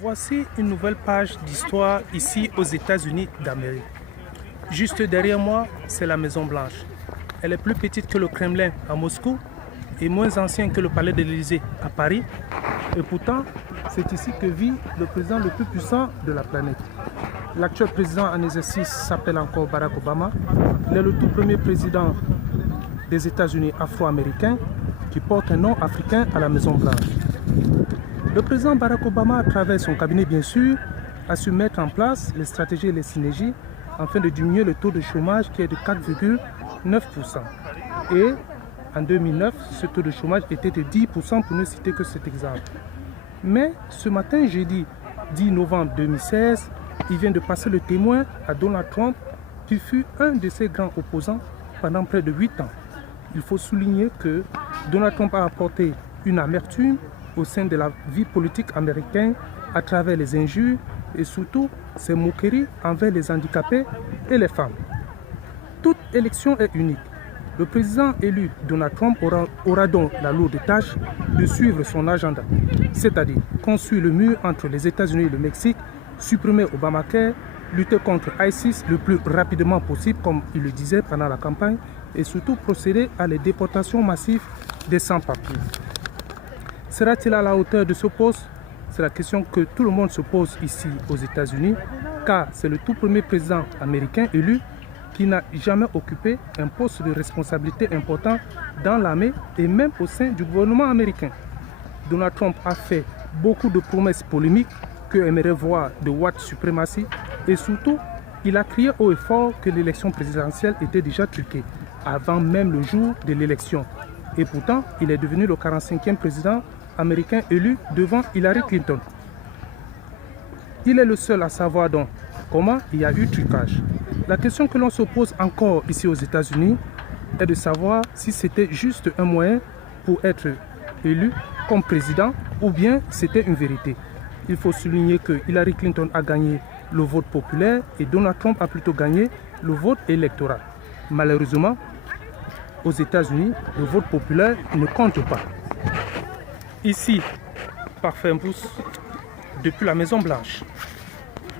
Voici une nouvelle page d'histoire ici aux États-Unis d'Amérique. Juste derrière moi, c'est la Maison Blanche. Elle est plus petite que le Kremlin à Moscou et moins ancienne que le Palais de l'Élysée à Paris. Et pourtant, c'est ici que vit le président le plus puissant de la planète. L'actuel président en exercice s'appelle encore Barack Obama. Il est le tout premier président des États-Unis afro-américains qui porte un nom africain à la Maison Blanche. Le président Barack Obama, à travers son cabinet bien sûr, a su mettre en place les stratégies et les synergies afin de diminuer le taux de chômage qui est de 4,9%. Et en 2009, ce taux de chômage était de 10% pour ne citer que cet exemple. Mais ce matin, jeudi 10 novembre 2016, il vient de passer le témoin à Donald Trump, qui fut un de ses grands opposants pendant près de 8 ans. Il faut souligner que Donald Trump a apporté une amertume au sein de la vie politique américaine à travers les injures et surtout ses moqueries envers les handicapés et les femmes. Toute élection est unique. Le président élu Donald Trump aura donc la lourde tâche de suivre son agenda, c'est-à-dire construire le mur entre les États-Unis et le Mexique, supprimer Obamacare, lutter contre ISIS le plus rapidement possible, comme il le disait pendant la campagne, et surtout procéder à les déportations massives des sans-papiers. Sera-t-il à la hauteur de ce poste? C'est la question que tout le monde se pose ici aux États-Unis, car c'est le tout premier président américain élu qui n'a jamais occupé un poste de responsabilité important dans l'armée et même au sein du gouvernement américain. Donald Trump a fait beaucoup de promesses polémiques que aimerait voir de white supremacy et surtout, il a crié haut et fort que l'élection présidentielle était déjà truquée avant même le jour de l'élection. Et pourtant, il est devenu le 45e président américain élu devant Hillary Clinton. Il est le seul à savoir donc comment il y a eu trucage. La question que l'on se pose encore ici aux États-Unis est de savoir si c'était juste un moyen pour être élu comme président ou bien c'était une vérité. Il faut souligner que Hillary Clinton a gagné le vote populaire et Donald Trump a plutôt gagné le vote électoral. Malheureusement, aux États-Unis, le vote populaire ne compte pas. Ici, Parfait Pouce, depuis la Maison Blanche.